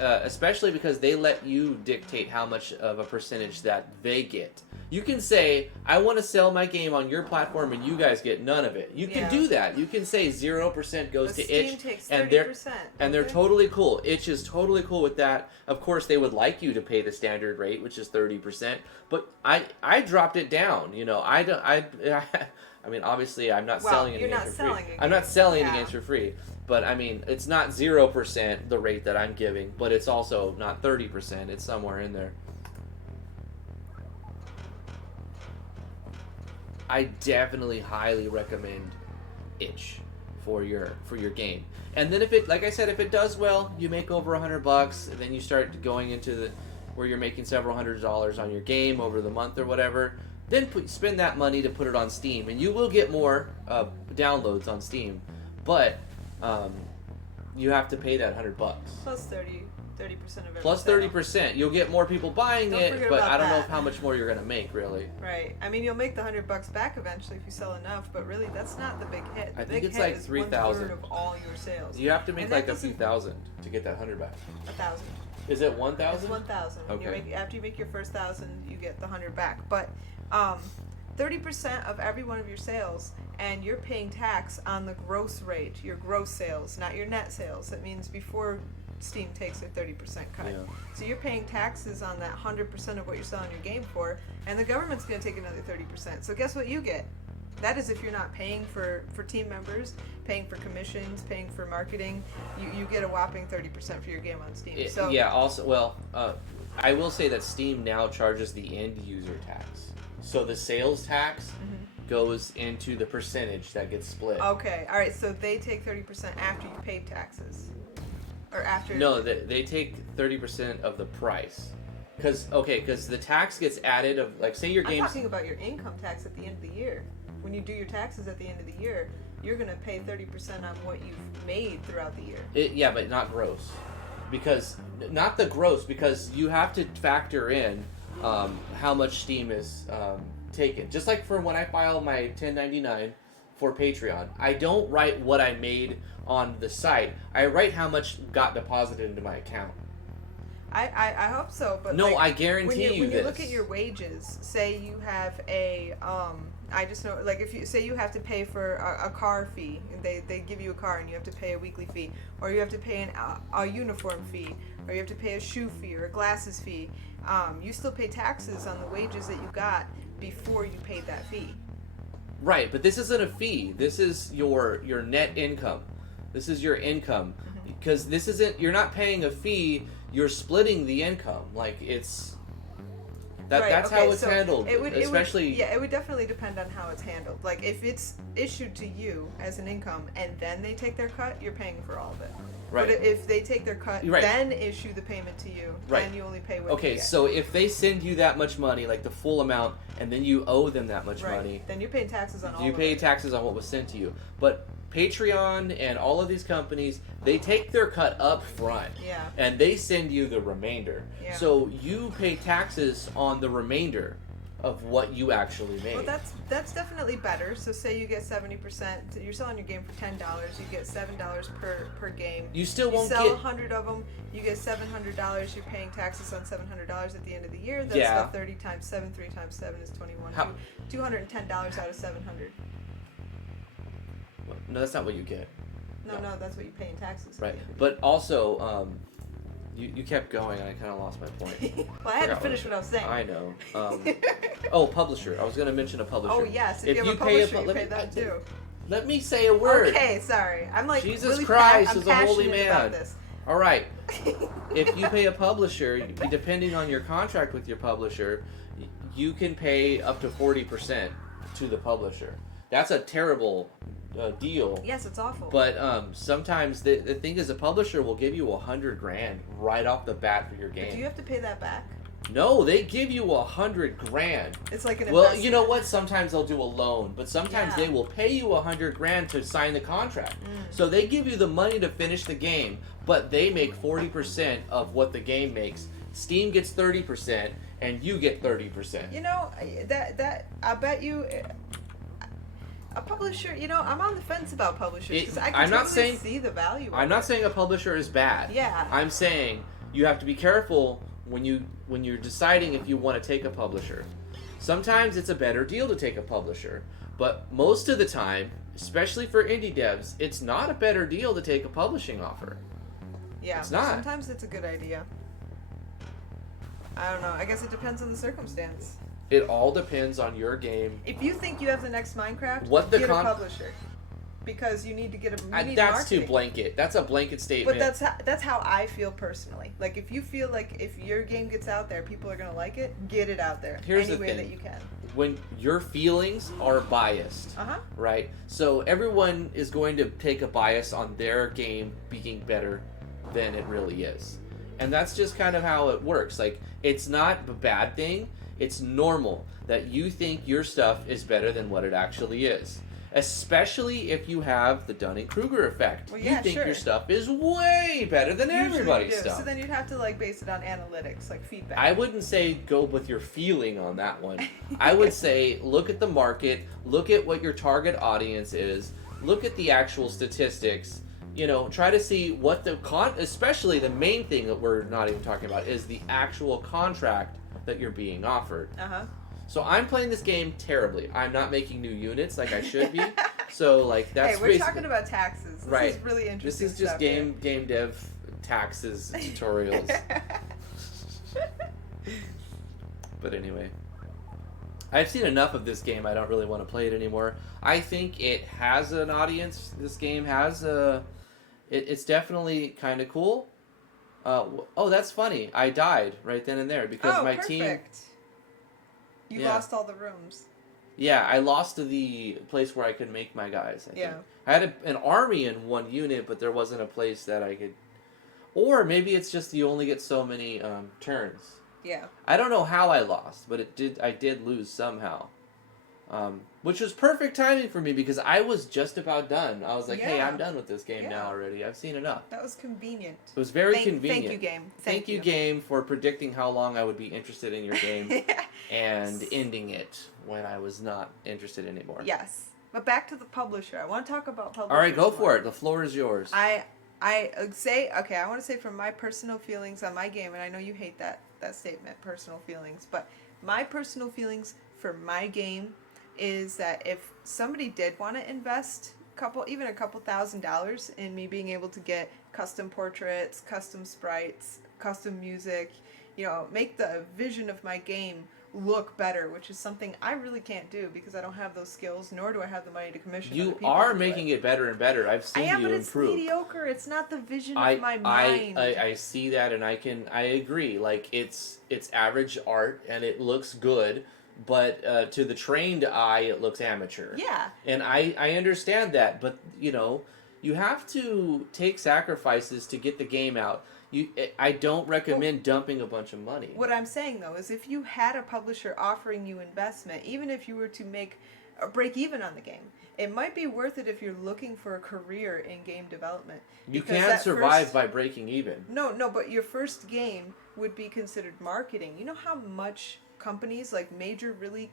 Especially because they let you dictate how much of a percentage that they get. You can say, I want to sell my game on your platform and you guys get none of it. You can do that. You can say 0% goes to Steam itch. Takes 30%, and they're totally cool. Itch is totally cool with that. Of course, they would like you to pay the standard rate, which is 30%. But I dropped it down. You know, I mean, obviously, I'm not selling any games for free. I'm not selling any games for free. But, I mean, it's not 0% the rate that I'm giving, but it's also not 30%. It's somewhere in there. I definitely highly recommend itch for your game. And then if it, like I said, if it does well, you make over $100, and then you start going into where you're making several $100s on your game over the month or whatever, then spend that money to put it on Steam, and you will get more downloads on Steam. But you have to pay that $100. Plus 30% of every Plus sale. 30%. You'll get more people buying it, but I don't know how much more you're gonna make, really. Right. I mean, you'll make the $100 back eventually if you sell enough, but really, that's not the big hit. The I think big it's hit like is 3,000 1/3 of all your sales. You have to make like a few thousand to get that $100 back. 1,000. Is it 1,000? It's 1,000. Okay. After you make your first 1,000, you get the 100 back. But 30% of every one of your sales, and you're paying tax on the gross rate, your gross sales, not your net sales. That means before Steam takes their 30% cut. Yeah. So you're paying taxes on that 100% of what you're selling your game for, and the government's going to take another 30%. So guess what you get? That is if you're not paying for team members, paying for commissions, paying for marketing, you get a whopping 30% for your game on Steam. I will say that Steam now charges the end user tax. So the sales tax goes into the percentage that gets split. Okay, all right. So they take 30% after you pay taxes, or after? No, they take 30% of the price. Because the tax gets added of, like, say your game's... I'm talking about your income tax at the end of the year. When you do your taxes at the end of the year, you're going to pay 30% on what you've made throughout the year. Yeah, but not gross. Not the gross, because you have to factor in how much Steam is taken. Just like for when I file my 1099 for Patreon, I don't write what I made on the site. I write how much got deposited into my account. I hope so, but no, like, I guarantee you when this. you look at your wages, say you have a I just know, like, if you say you have to pay for a car fee, they give you a car and you have to pay a weekly fee, or you have to pay a uniform fee, or you have to pay a shoe fee or a glasses fee, you still pay taxes on the wages that you got before you paid that fee. Right, but this isn't a fee. This is your net income. This is your income. Because this isn't, you're not paying a fee, you're splitting the income. Like, it's... That's how it's handled, it would definitely depend on how it's handled. Like, if it's issued to you as an income and then they take their cut, you're paying for all of it. Right. But if they take their cut, then issue the payment to you, then you only pay what you get. So if they send you that much money, like the full amount, and then you owe them that much money... Then you're paying taxes on all of it. You pay taxes on what was sent to you. But Patreon and all of these companies, they take their cut up front. Yeah. And they send you the remainder. Yeah. So you pay taxes on the remainder of what you actually made. Well, that's definitely better. So say you get 70%, you're selling your game for $10, you get $7 per game. You still won't sell get... 100 of them, you get $700, you're paying taxes on $700 at the end of the year. That's the 30 times 7, 3 times 7 is 21. $210 out of 700. No, that's not what you get. No, that's what you pay in taxes. Right. But also, you kept going and I kind of lost my point. Well, I had to finish what I was saying. I know. Publisher. I was going to mention a publisher. Oh, yes. If you have a publisher, you pay that too. Let me say a word. Okay, sorry. I'm like, Jesus really Christ I'm is a holy man. about this. All right. If you pay a publisher, depending on your contract with your publisher, you can pay up to 40% to the publisher. That's a terrible deal. Yes, it's awful. But sometimes the thing is, a publisher will give you $100,000 right off the bat for your game. But do you have to pay that back? No, they give you $100,000. It's like an Well, investment. you know what? Sometimes they'll do a loan, but sometimes Yeah. they will pay you $100,000 to sign the contract. So they give you the money to finish the game, but they make 40% of what the game makes. Steam gets 30%, and you get 30%. You know, that I bet you. A publisher, you know, I'm on the fence about publishers because I can I'm not totally saying- see the value. I'm not saying a publisher is bad. Yeah. I'm saying you have to be careful when you're deciding if you want to take a publisher. Sometimes it's a better deal to take a publisher, but most of the time, especially for indie devs, it's not a better deal to take a publishing offer. Yeah, It's not. Sometimes it's a good idea. I don't know. I guess it depends on the circumstance. It all depends on your game. If you think you have the next Minecraft, What the get a publisher because you need to get a. You need That's marketing. too blanket. That's a blanket statement. But that's how I feel personally. Like if you feel like if your game gets out there, people are gonna like it. Get it out there Here's any the way thing. that you can. When your feelings are biased, right? So everyone is going to take a bias on their game being better than it really is. And that's just kind of how it works. Like, it's not a bad thing. It's normal that you think your stuff is better than what it actually is. Especially if you have the Dunning-Kruger effect. Well, yeah, you think sure. your stuff is way better than Usually everybody's you do. stuff. So then you'd have to like base it on analytics, like feedback. I wouldn't say go with your feeling on that one. I would say look at the market, look at what your target audience is, look at the actual statistics. You know, try to see what especially the main thing that we're not even talking about is the actual contract that you're being offered. So I'm playing this game terribly. I'm not making new units like I should be. So like that's hey, we're talking about taxes. This right. is really interesting. This is just stuff game dev taxes tutorials. But anyway, I've seen enough of this game. I don't really want to play it anymore. I think it has an audience. This game has a. It's definitely kind of cool. Oh, that's funny. I died right then and there because my team. You Yeah. lost all the rooms. Yeah, I lost to the place where I could make my guys. I think. I had an army in one unit, but there wasn't a place that I could. Or maybe it's just you only get so many turns. Yeah. I don't know how I lost, but I did lose somehow. Which was perfect timing for me because I was just about done. I was like, hey, I'm done with this game now already. I've seen enough. That was convenient. It was very convenient. Thank you, game. Thank you, game, for predicting how long I would be interested in your game and ending it when I was not interested anymore. Yes. But back to the publisher. I want to talk about publishers. All right, go for it. The floor is yours. I want to say from my personal feelings on my game, and I know you hate that statement, personal feelings, but my personal feelings for my game is that if somebody did want to invest a couple $1,000s in me being able to get custom portraits, custom sprites, custom music, you know, make the vision of my game look better, which is something I really can't do because I don't have those skills, nor do I have the money to commission other You people are to do making it better and better. I've seen you but it's improve. mediocre. It's not the vision of my mind. I see that, and I agree. Like it's average art, and it looks good, but to the trained eye, it looks amateur. Yeah. And I understand that, but you know, you have to take sacrifices to get the game out. I don't recommend dumping a bunch of money. What I'm saying though is if you had a publisher offering you investment, even if you were to make a break even on the game, it might be worth it if you're looking for a career in game development. You Because can't that survive by breaking even. No, but your first game would be considered marketing. You know how much companies, like major really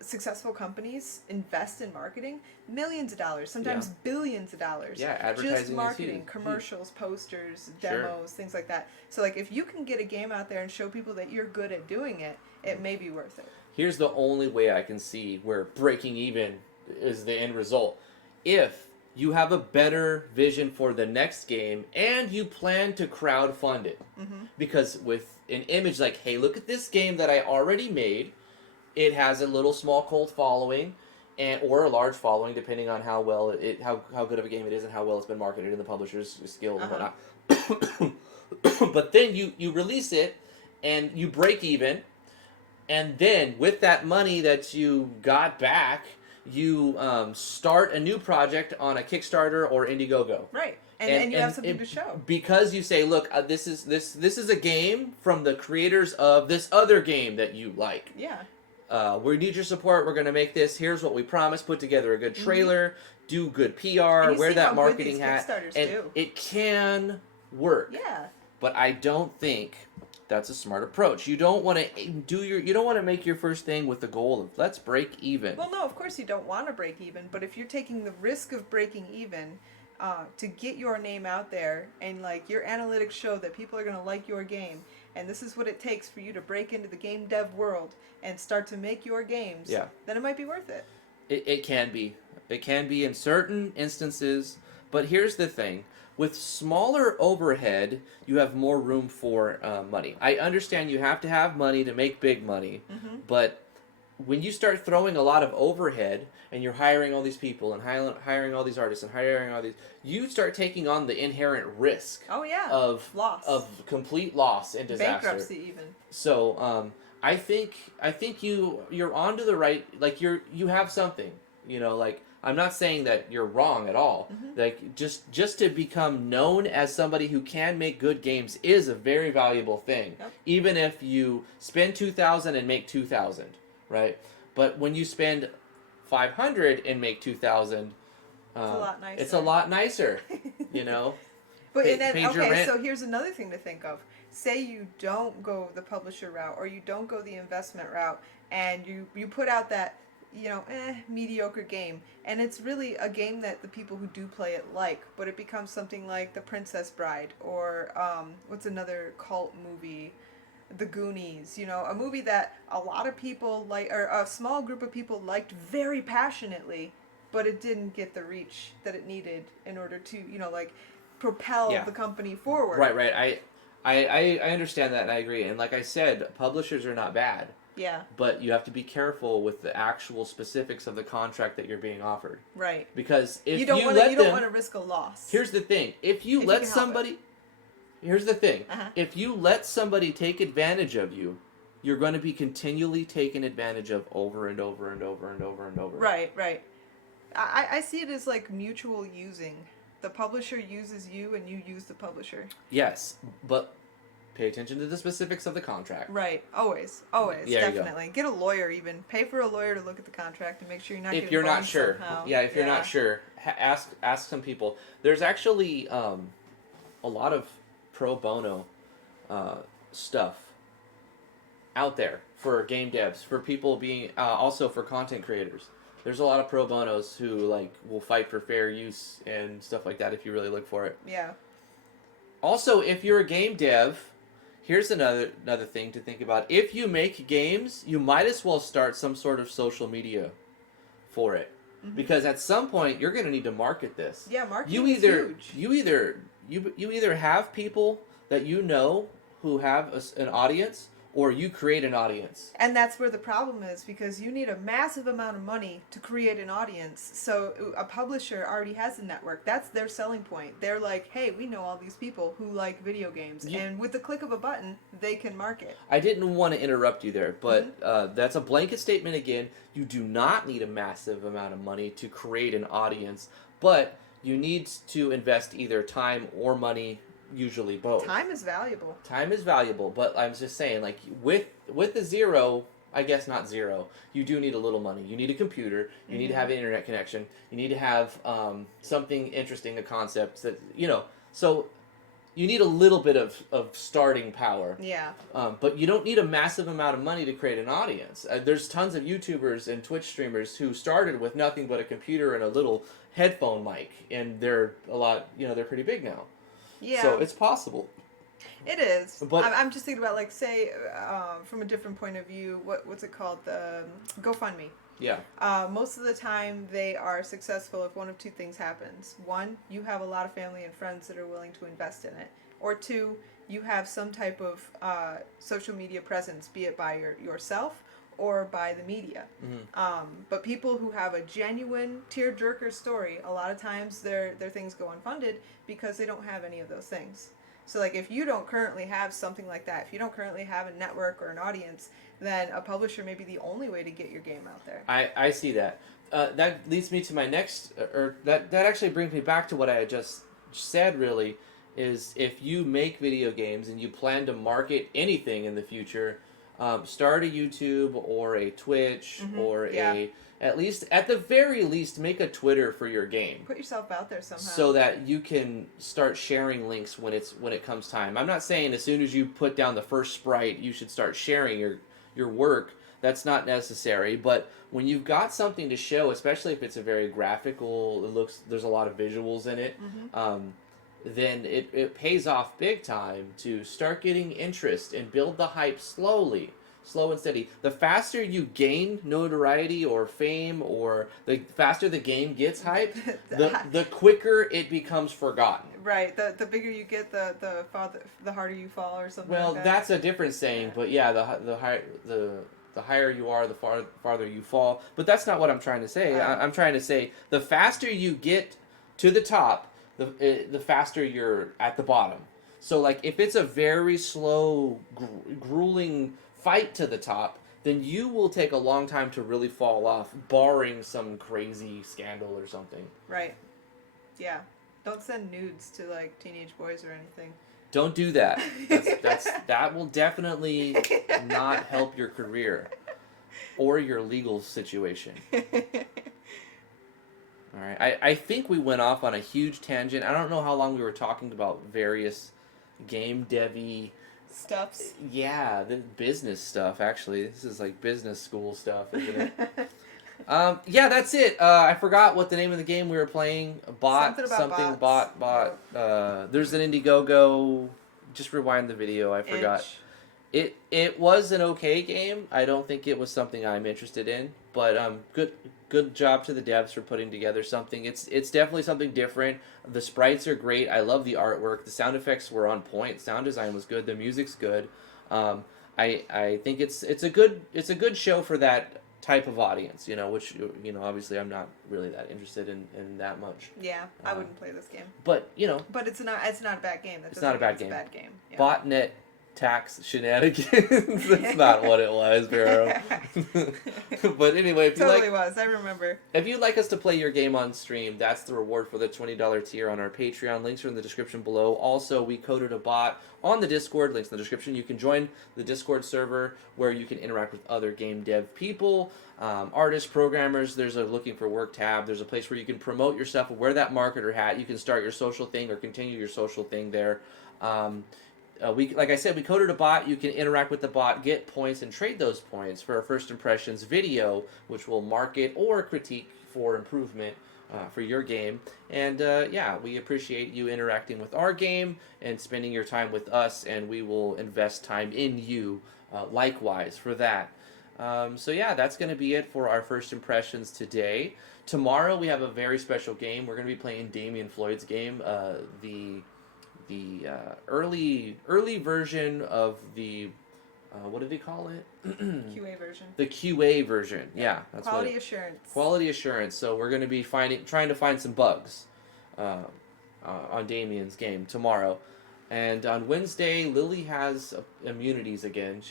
successful companies, invest in marketing? Millions of dollars, sometimes billions of dollars. Yeah, advertising just marketing, is huge. commercials, posters, Sure. demos, things like that. So like if you can get a game out there and show people that you're good at doing it, it may be worth it. Here's the only way I can see where breaking even is the end result. If you have a better vision for the next game and you plan to crowdfund it. Because with an image like, hey, look at this game that I already made. It has a little small cult following, or a large following, depending on how well how good of a game it is and how well it's been marketed and the publisher's skill and whatnot. But then you release it and you break even, and then with that money that you got back, you start a new project on a Kickstarter or Indiegogo. Right. And you have something to show. Because you say, look, this is a game from the creators of this other game that you like. Yeah. We need your support. We're going to make this. Here's what we promise. Put together a good trailer. Do good PR. Wear that marketing hat. And it can work. Yeah. But I don't think that's a smart approach. You don't want to you don't want to make your first thing with the goal of let's break even. Well, no, of course you don't want to break even. But if you're taking the risk of breaking even to get your name out there, and like your analytics show that people are going to like your game, and this is what it takes for you to break into the game dev world and start to make your games, then it might be worth it. It can be. It can be in certain instances, but here's the thing. With smaller overhead, you have more room for money. I understand you have to have money to make big money, but when you start throwing a lot of overhead and you're hiring all these people and hiring all these artists and hiring all these, you start taking on the inherent risk of loss, of complete loss and disaster, bankruptcy even. So I think you're onto the right, like you have something, like I'm not saying that you're wrong at all. Like just to become known as somebody who can make good games is a very valuable thing. Even if you spend $2,000 and make $2,000. Right, but when you spend $500 and make $2,000, it's a lot nicer, But okay, so here's another thing to think of. Say you don't go the publisher route, or you don't go the investment route, and you put out that mediocre game, and it's really a game that the people who do play it like, but it becomes something like The Princess Bride, or what's another cult movie? The Goonies, a movie that a lot of people like, or a small group of people liked very passionately, but it didn't get the reach that it needed in order to, propel the company forward. Right. I understand that, and I agree. And like I said, publishers are not bad. Yeah. But you have to be careful with the actual specifics of the contract that you're being offered. Right. Because if you don't want to risk a loss. Here's the thing: if you let somebody. Here's the thing. If you let somebody take advantage of you, you're going to be continually taken advantage of over and over and over and over and over. Right. I see it as like mutual using. The publisher uses you and you use the publisher. Yes, but pay attention to the specifics of the contract. Right. Always. Yeah, Definitely. Get a lawyer even. Pay for a lawyer to look at the contract and make sure you're not if you're not sure. Somehow. Yeah, if you're not sure, ask some people. There's actually a lot of pro bono stuff out there for game devs, for people being also for content creators. There's a lot of pro bonos who will fight for fair use and stuff like that if you really look for it. Yeah. Also, if you're a game dev, here's another thing to think about. If you make games, you might as well start some sort of social media for it. Because at some point you're going to need to market this. Yeah, marketing is huge. You either have people that who have an audience, or you create an audience. And that's where the problem is, because you need a massive amount of money to create an audience. So a publisher already has a network. That's their selling point. They're like, hey, we know all these people who like video games. And with the click of a button, they can market. I didn't want to interrupt you there, but that's a blanket statement again. You do not need a massive amount of money to create an audience, but you need to invest either time or money. Usually both. Time is valuable. Time is valuable, but I'm just saying, with the zero, I guess not zero, you do need a little money. You need a computer. You need to have an internet connection. You need to have something interesting, a concept that, so you need a little bit of starting power. Yeah. But you don't need a massive amount of money to create an audience. There's tons of YouTubers and Twitch streamers who started with nothing but a computer and a little headphone mic, and they're they're pretty big now. Yeah. So it's possible. It is. But I'm just thinking about, say, from a different point of view, what's it called? The GoFundMe. Yeah. Most of the time, they are successful if one of two things happens. One, you have a lot of family and friends that are willing to invest in it. Or two, you have some type of social media presence, be it by yourself or by the media. But people who have a genuine tearjerker story, a lot of times their things go unfunded because they don't have any of those things. So if you don't currently have something like that, if you don't currently have a network or an audience, then a publisher may be the only way to get your game out there. I see that. that leads me to my next, or that actually brings me back to what I had just said. Really, is if you make video games and you plan to market anything in the future, start a YouTube or a Twitch or a at the very least make a Twitter for your game. Put yourself out there somehow. So that you can start sharing links when it comes time. I'm not saying as soon as you put down the first sprite you should start sharing your work. That's not necessary, but when you've got something to show, especially if it's a very graphical, there's a lot of visuals in it, then it pays off big time to start getting interest and build the hype slowly. Slow and steady. The faster you gain notoriety or fame, or the faster the game gets hyped, the quicker it becomes forgotten. Right. The bigger you get, the harder you fall, or something. Well, like that. that's a different saying, but yeah, the higher you are, the farther you fall. But that's not what I'm trying to say. I'm trying to say the faster you get to the top, the faster you're at the bottom. So, like, if it's a very slow, grueling fight to the top, then you will take a long time to really fall off, barring some crazy scandal or something. Right. Yeah. Don't send nudes to, like, teenage boys or anything. Don't do that. That will definitely not help your career or your legal situation. All right. I think we went off on a huge tangent. I don't know how long we were talking about various game devy stuffs. Yeah, the business stuff, actually. This is like business school stuff, isn't it? Yeah, that's it. I forgot what the name of the game we were playing. Bot. There's an Indiegogo. Just rewind the video. I forgot. It was an okay game. I don't think it was something I'm interested in, but good job to the devs for putting together something. It's definitely something different. The sprites are great. I love the artwork. The sound effects were on point. Sound design was good. The music's good. I think it's a good show for that type of audience, which obviously I'm not really that interested in that much. Yeah, I wouldn't play this game. But But it's not a bad game. It's not a bad game. It's a bad game. Yeah. Botnet tax shenanigans. That's not what it was, Vero. But anyway, if you totally was. I remember. If you'd like us to play your game on stream, that's the reward for the $20 tier on our Patreon. Links are in the description below. Also, we coded a bot on the Discord. Links in the description. You can join the Discord server where you can interact with other game dev people, artists, programmers. There's a looking for work tab. There's a place where you can promote yourself, wear that marketer hat. You can start your social thing or continue your social thing there. Like I said, we coded a bot. You can interact with the bot, get points, and trade those points for a first impressions video, which will market or critique for improvement for your game. And yeah, we appreciate you interacting with our game and spending your time with us, and we will invest time in you likewise for that. So yeah, that's going to be it for our first impressions today. Tomorrow we have a very special game. We're going to be playing Damien Floyd's game, the early version of the what did he call it? QA version. The QA version. Yeah, that's quality assurance. Quality assurance. So we're going to be trying to find some bugs on Damien's game tomorrow. And on Wednesday, Lily has immunities again.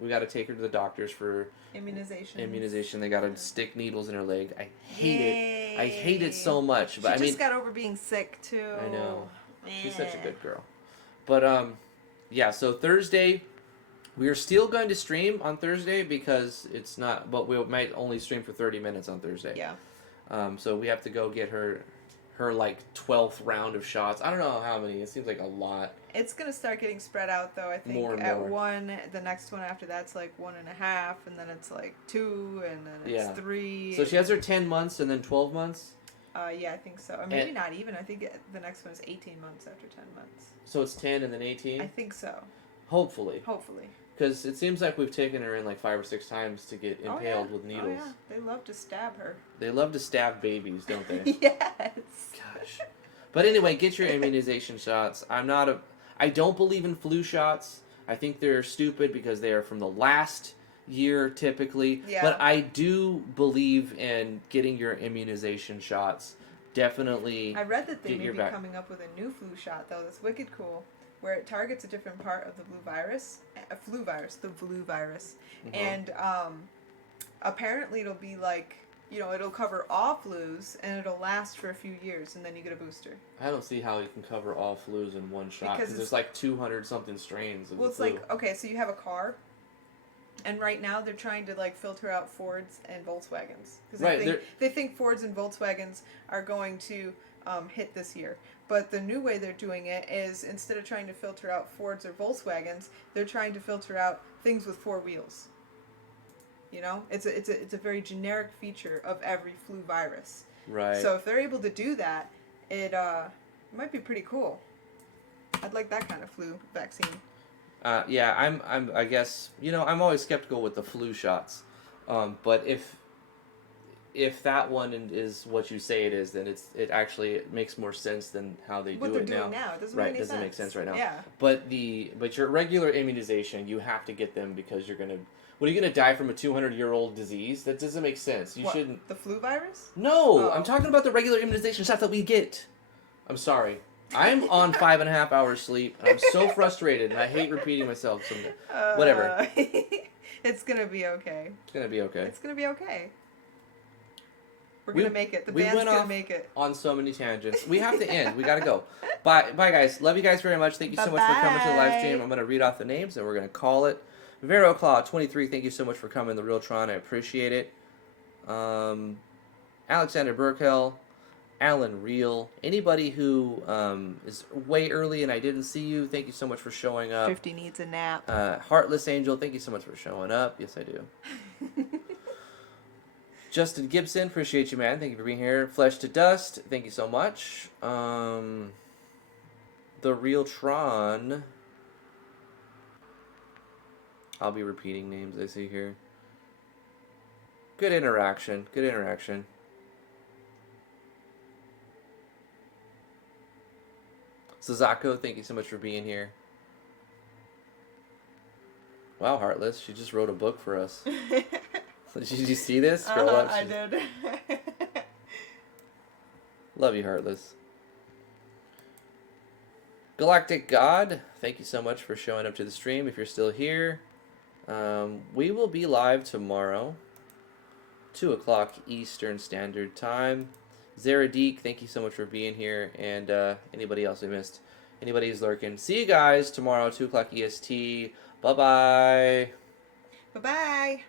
We got to take her to the doctors for immunization. They got to stick needles in her leg. I hate it. I hate it so much. But she just got over being sick too. I know. She's such a good girl. But yeah, so Thursday we are still going to stream on Thursday because it's not, but we might only stream for 30 minutes on Thursday. Yeah. So we have to go get her like 12th round of shots. I don't know how many. It seems like a lot. It's gonna start getting spread out though. I think more and at more. one, the next one after that's like 1.5, and then it's like 2, and then it's 3. So she has her 10 months and then 12 months. Yeah, I think so. Or maybe not even. I think the next one is 18 months after 10 months. So it's 10 and then 18? I think so. Hopefully. Hopefully. Because it seems like we've taken her in like 5 or 6 times to get impaled with needles. Oh, yeah. They love to stab her. They love to stab babies, don't they? Yes. Gosh. But anyway, get your immunization shots. I don't believe in flu shots. I think they're stupid because they are from the last year typically. Yeah. But I do believe in getting your immunization shots. Definitely. I read that they may be coming up with a new flu shot though. That's wicked cool, where it targets a different part of the flu virus, the flu virus, Mm-hmm. and apparently it'll be like it'll cover all flus and it'll last for a few years, and then you get a booster. I don't see how you can cover all flus in one shot because there's like 200 something strains of Well, the it's flu. like, okay, so you have a car, and right now they're trying to like filter out Fords and Volkswagens because they think Fords and Volkswagens are going to hit this year. But the new way they're doing it is, instead of trying to filter out Fords or Volkswagens, they're trying to filter out things with 4 wheels. It's a very generic feature of every flu virus. Right. So if they're able to do that, it might be pretty cool. I'd like that kind of flu vaccine. Yeah, I guess, I'm always skeptical with the flu shots. But if that one is what you say it is, then it actually makes more sense than how they do it now. What they're doing now, it doesn't make any sense. Doesn't make sense right now. Yeah. But your regular immunization, you have to get them because you're gonna. What, are you gonna die from a 200-year-old disease? That doesn't make sense. You shouldn't. The flu virus? No, I'm talking about the regular immunization stuff that we get. I'm sorry. I'm on 5.5 hours sleep, and I'm so frustrated, and I hate repeating myself. Whatever. It's gonna be okay. It's gonna be okay. It's gonna be okay. We're gonna make it. The band's gonna make it. On so many tangents. We have to end. We gotta go. Bye, guys. Love you guys very much. Thank you so much for coming to the live stream. I'm gonna read off the names, and we're gonna call it. Vero Claw 23. Thank you so much for coming. The Real Tron. I appreciate it. Alexander Burkell. Alan Real. Anybody who is way early and I didn't see you, thank you so much for showing up. 50 needs a nap. Heartless Angel, thank you so much for showing up. Yes, I do. Justin Gibson, appreciate you, man. Thank you for being here. Flesh to Dust, thank you so much. The Real Tron. I'll be repeating names I see here. Good interaction. Good interaction. Suzako, thank you so much for being here. Wow, Heartless, she just wrote a book for us. Did you see this? Scroll up. I did. Love you, Heartless. Galactic God, thank you so much for showing up to the stream if you're still here. We will be live tomorrow, 2 o'clock Eastern Standard Time. Zaradik, thank you so much for being here. And anybody else I missed? Anybody who's lurking. See you guys tomorrow, 2 o'clock EST. Bye-bye. Bye-bye.